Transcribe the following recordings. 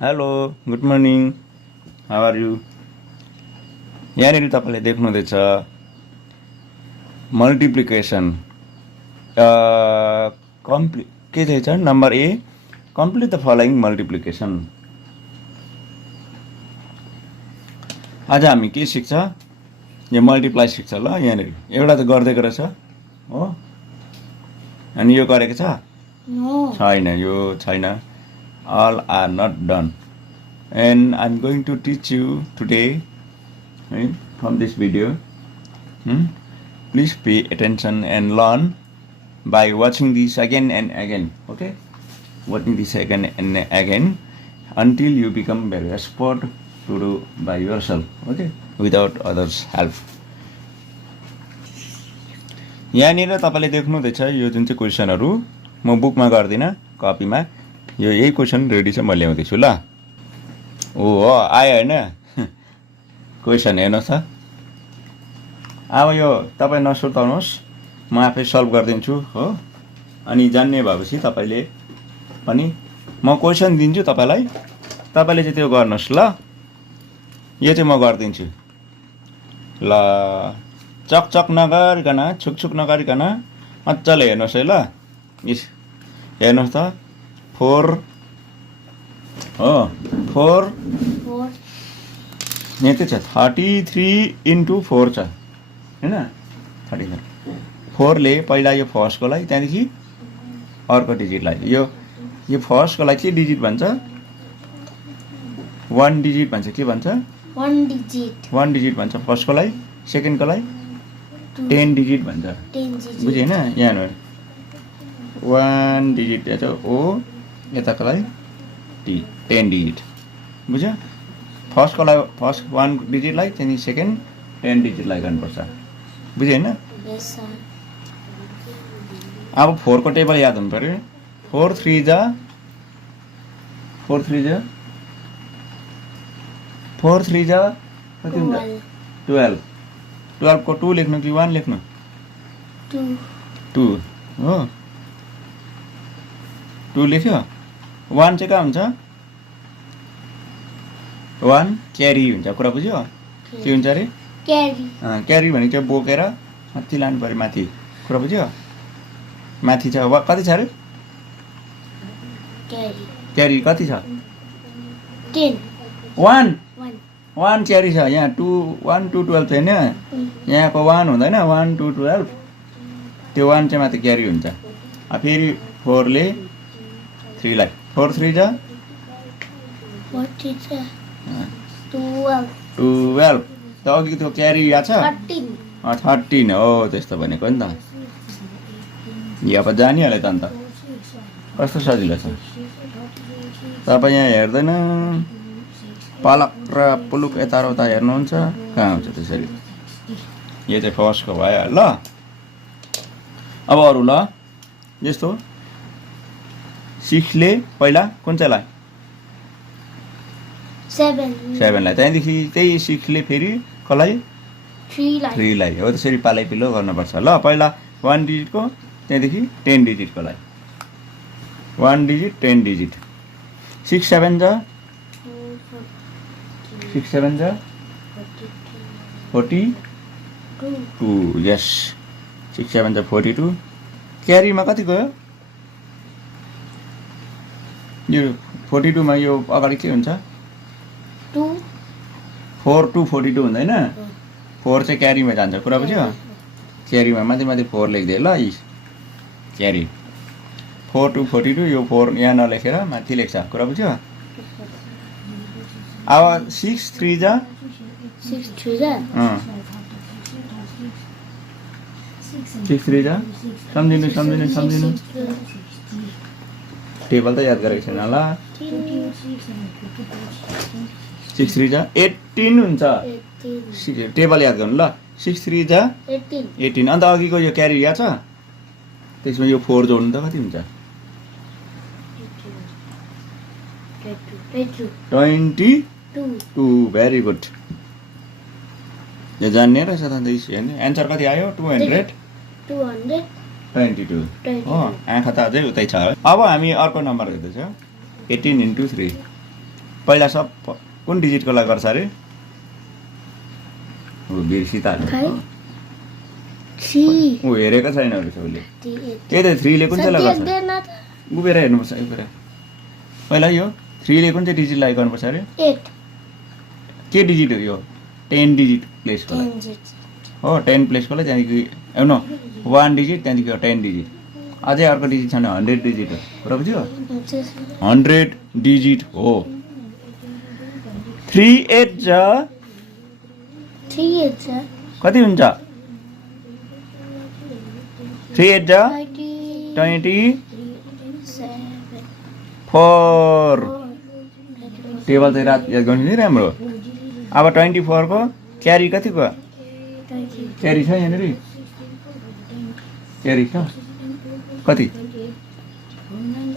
Hello good morning how are you यहाँनिर तपाईँले देख्नुहुँदैछ मल्टिप्लिकेसन के चाहिँ छ number a complete the following multiplication. आज हामी के सिक्छ यो मल्टिप्लाई सिक्छ ल। यहाँनिर एउटा त गरिदिएको रहेछ हो अनि यो गरेको छ छैन यो छैन। All are not done and I'm going to teach you today from this video. Please pay attention and learn by watching this again and again. Okay, watching this again and again until you become very expert to do by yourself. Okay, without others help. यहाँनिर तपाईले देख्नुहुँदैछ यो जुन चाहिँ क्वेशनहरु म बुकमा गर्दिन कपीमा यो यही क्वेशन रेडी छ म ल्याउँदैछु ल। ओ हो आयो हैन क्वेशन हेर्नुस् त। अब यो तपाई नसुर्ताउनुस् म आफै सल्भ गर्दिन्छु हो। अनि जान्ने भएपछि तपाईले पनि म क्वेशन दिन्छु तपाईलाई तपाईले चाहिँ त्यो गर्नुस् ल। यो चाहिँ म गर्दिन्छु ल। चकचक नगरिकन छुकछुक नगरिकन मज्जाले हेर्नुस् है ल। हेर्नुस् त 4 हो 4 यहाँ चाहिँ छ 33 into 4 छ हैन 33 4 ले पहिला यो फर्स्ट को लागि त्यहाँदेखि अर्को डिजिटलाई यो फर्स्ट को लागि के डिजिट भन्छ 1 डिजिट भन्छ के भन्छ 1 डिजिट भन्छ फर्स्ट को लागि सेकेन्ड को लागि 10 डिजिट भन्छ बुझ्यो हैन। यहाँ हेर्नु 1 डिजिट यता ओ यताको लागि 10 डिजिट बुझ्यो। फर्स्ट को लागि फर्स्ट 1 डिजिटलाई त्यही सेकेन्ड 10 डिजिटलाई गर्नुपर्छ बुझ्यो हैन। अब 4 को टेबल याद हुनु पर्यो 4 3 जा 4 3 कति हुन्छ 12 12 को 2 लेख्नु कि 1 लेख्नु 2 हो 2 लेख्यो 1 चाहिँ कहाँ हुन्छ 1 क्यारी हुन्छ कुरा बुझ्यो के हुन्छ रे क्यारी भने चाहिँ बोकेर माथि लानु पर्यो माथि कुरा बुझ्यो माथि छ कति छ रे क्यारी कति छ 1 क्यारी छ यहाँ 1 to 12 छैन यहाँको 1 हुँदैन 1 to 12 त्यो 1 चाहिँ माथि क्यारी हुन्छ। फेरि 4 ले 3 लाई 4 3 जा 12 त अघि त्यो क्यारी याद छ 13 हो त्यस्तो भनेको नि त। यहाँ अब जानिहाल्यो त अन्त कस्तो सजिलो छ। तपाईँ यहाँ हेर्दैन पलक र पुलुक यताउता हेर्नुहुन्छ कहाँ हुन्छ त्यसरी। यो चाहिँ फर्स्टको भयो ल। अब अरु ल जस्तो 6 ले पहिला कुन चाहिँ लाई 7 लाई त्यहाँदेखि त्यही 6 ले फेरि कसलाई 3 लाई हो त्यसरी पालै पिलो गर्नुपर्छ ल। पहिला 1 डिजिट को त्यहाँदेखि 10 डिजिट को लाई 1 डिजिट 10 डिजिट 6 7 जा 42 यस 6 7 जा 42 क्यारी मा कति गयो यो 42 मा यो अगाडि के हुन्छ 4 to 42 हुँदैन 4 चाहिँ क्यारी मा जान्छ कुरा बुझ्यो। क्यारी मा माथि माथि 4 लेख्दै ल क्यारी 4 to 42 यो 4 यहाँ नलेखेर माथि लेख्छ कुरा बुझ्यो। अब 6 3 जा 6 3 जा सम्झिनु टेबल त याद गरेको छैन ल। 6 3 जा 18 हुन्छ टेबल याद गर्नु ल 6 3 जा 18 अन्त अघिको यो क्यारी याद छ त्यसमा यो 4 जोड्नु त कति हुन्छ 22 भेरी गुड। यो जान्ने रहेछ त हेर्ने एन्सर कति आयो 222 हो आँखा त अझै उतै छ। अब हामी अर्को नम्बर हेर्दैछौँ 18 into 3 पहिला सब कुन डिजिटको लागि गर्छ अरे बिर्सिता ऊ हेरेको छैन रहेछ उसले त्यही त 3 ले कुन चाहिँ गर्छ उभिएर हेर्नुपर्छ उभिएर पहिला यो 3 ले कुन चाहिँ डिजिट लागि गर्नुपर्छ अरे 8 के डिजिट हो यो 10 डिजिट प्लेसको लागि हो 10 प्लेसको लागि त्यहाँदेखि नो 1 डिजिट त्यहाँदेखि 10 डिजिट अझै अर्को डिजिट छैन 100 डिजिट हो पुरा बुझ्यो 100 डिजिट हो 3 8 जा 3 8 जा कति हुन्छ 3 8 जा 24 टेबल चाहिँ रात याद गर्नु नि राम्रो अब 24 को क्यारी कति भयो क्यारी छ यहाँनिर क्यारी छ कति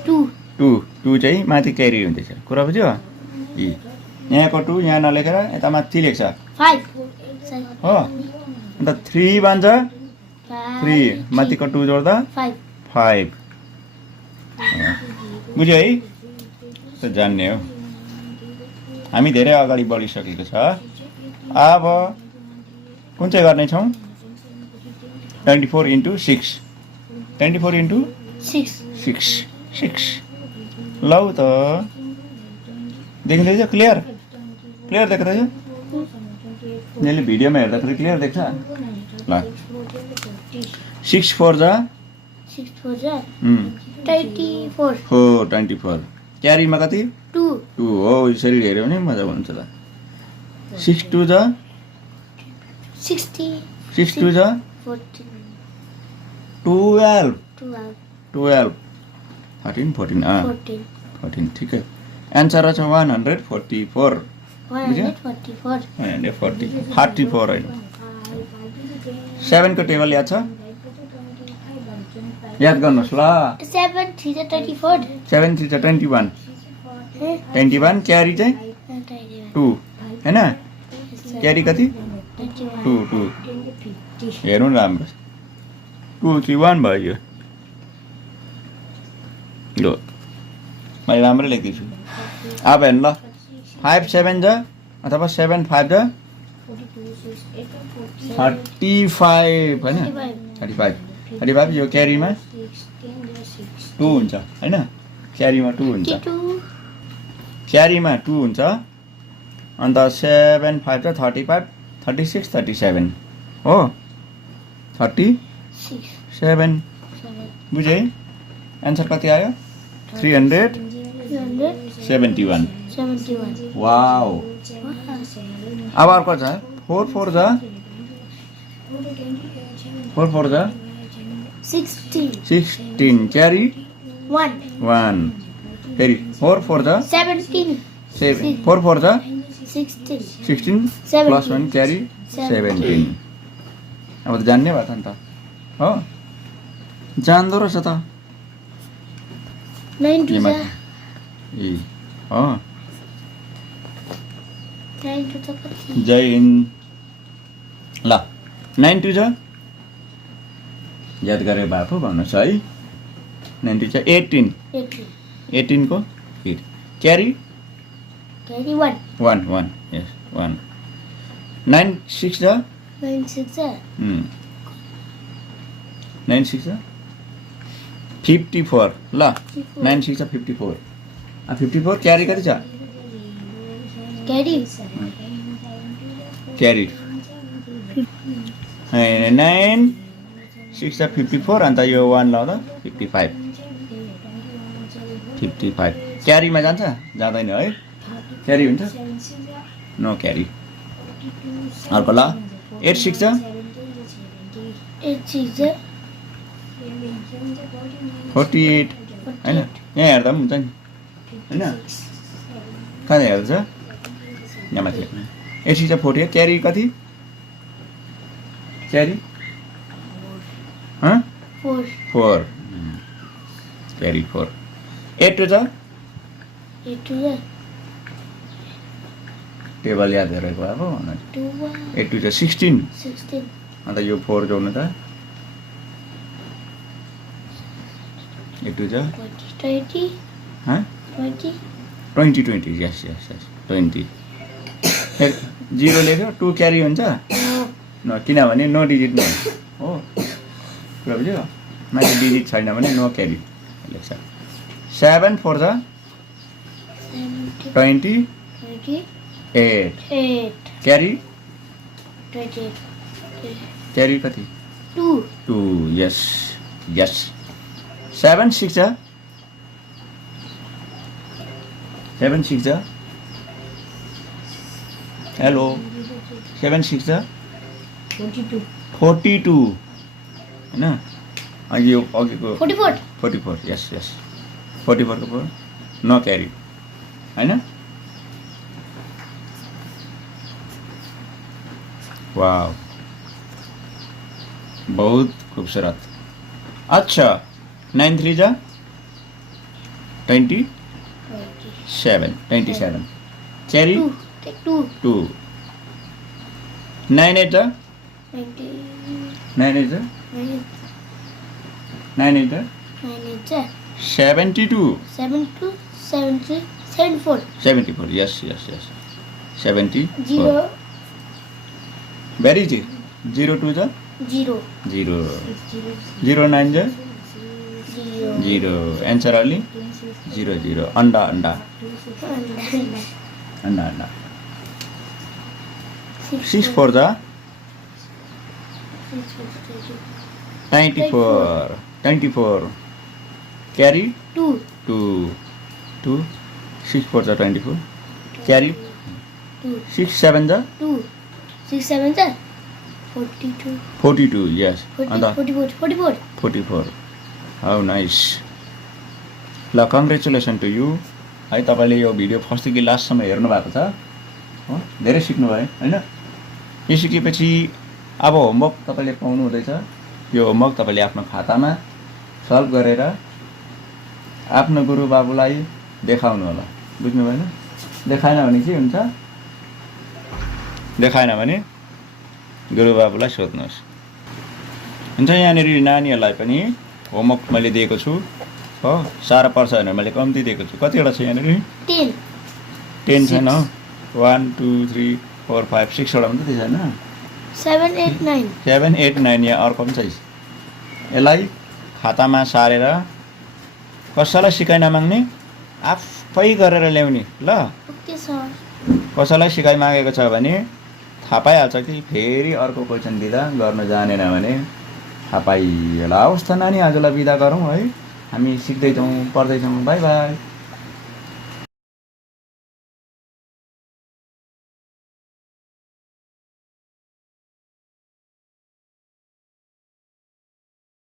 2 चाहिँ माथि क्यारी हुँदैछ कुरा बुझ्यो यहाँको 2 यहाँ नलेखेर यता माथि लेख्छ 5 हो अन्त 3 भन्छ 3 माथिको 2 जोड्दा 5 बुझ्यो है त्यो जान्ने हो हामी धेरै अगाडि बढिसकेको छ अब कुन चाहिँ गर्नेछौँ 24 into 6 24 into 6 लौ त देखिँदैछ क्लियर देख्दैछ यसले भिडियोमा हेर्दाखेरि क्लियर देख्छ ल 6 4 जा 24 क्यारीमा कति 2 हो यसरी हेऱ्यो भने मजा हुन्छ त 6 2 जा 60 6 2 जा 12 13 14 ठिकै एन्सर छ 144 44 होइन 7 को टेबल याद छ याद गर्नुहोस् ल 7 3 24 7 3 21 क्यारी चाहिँ 2 हैन क्यारी कति 2 हेर्नु राम्रो 2 3 1 भयो यो मैले राम्रै लेख्दैछु अब हेर्नु ल 5 7 जा अथवा 7 5 जा 35 हैन 35 यो क्यारीमा 2 हुन्छ हैन क्यारीमा 2 हुन्छ क्यारीमा 2 हुन्छ अन्त 7 5 जा 35 36 37 हो 37 बुझे आन्सर कति आयो 371 वाओ अब अर्को छ 4 4 जा 16 क्यारी 1 फेरि 4 4 जा 7 4 4 जा 16 प्लस 1 क्यारी 17 अब त जान्ने भयो त अन्त हो जान्दो रहेछ त 9 2 जा हो 9 2 त कति जय हिन्द ल 9 2 जा याद गरे बापु भन्नुहोस् है 9 2 जा 18 को फिर क्यारी 1 यस 1 9 6 जा 9 6 जा 54 ल 9 6 जा 54 54 क्यारी कति छ क्यारी 9 6 जा 54 अन्त यो 1 लाउँदा 55 क्यारीमा जान्छ जाँदैन है क्यारी हुन्छ नो क्यारी अर्को ल 8 6 जा 48 हैन यहाँ हेर्दा पनि हुन्छ नि हैन कहाँ हेर्छ यहाँ माथि 8 6 जा 48 क्यारी कति क्यारी 4 क्यारी 4 8 2 जा टेबल याद गरेको अब 8 2 जा 16 अन्त यो 4 जोड्नु त 8 2 जा 20 20 20 यस यस यस 20 0 लेख्यो 2 क्यारी हुन्छ न किनभने नो डिजिट नै हो कुरा बुझ्यो माथि डिजिट छैन भने नो क्यारी लेख्छ 7 4 जा 28 क्यारी 28 क्यारी कति 2 2 यस यस 7 6 जा 7 6 जा हेलो 7 6 जा 42 होइन अघि यो अघिको 44 44 यस यस 44 को नो क्यारी होइन वाव बहुत खूबसूरत अच्छा 9 3 जा 27 क्यारी 2 2 9 8 जा 90 9 8 जा 9 8 जा 72 72 73 74 74 yes yes yes 70 0 very easy 0 2 जा 0 0 0 9 जा 0 0 answer early 0 0 अंडा अंडा अंडा अंडा 6 4 जा 24 carry 2 2 2 6 4 जा 24 carry 2 6 7 जा 2 6 7 जा 42 42 yes 44 how nice ल कङ्ग्रेचुलेसन टु यु है तपाईँले यो भिडियो फर्स्टदेखि लास्टसम्म हेर्नु भएको छ हो धेरै सिक्नुभयो होइन यो सिकेपछि अब होमवर्क तपाईँले पाउनु हुँदैछ यो होमवर्क तपाईँले आफ्नो खातामा सल्भ गरेर आफ्नो गुरु बाबुलाई देखाउनु होला बुझ्नु भएन देखाएन भने के हुन्छ देखाएन भने गुरु बाबुलाई सोध्नुहोस् हुन्छ यहाँनिर नानीहरूलाई पनि होमवर्क मैले दिएको छु हो साह्रो पर्छ भनेर मैले कम्ती दिएको छु कतिवटा छ यहाँनिर 10 छैन 1 2 3 4 5 6 वटा मात्रै छैन 7 8 9 7 8 9 यहाँ अर्को पनि छ यसलाई खातामा सारेर कसैलाई सिकाइ नमाग्ने आफै गरेर ल्याउने ल ओके सर कसैलाई सिकाइ मागेको छ भने थाहा पाइहाल्छ कि फेरि अर्को क्वेसन दिँदा गर्न जानेन भने थाहा पाइहाल्छ हवस् त नानी आजलाई बिदा गरौँ है हामी सिक्दैछौँ पढ्दैछौँ बाई बाई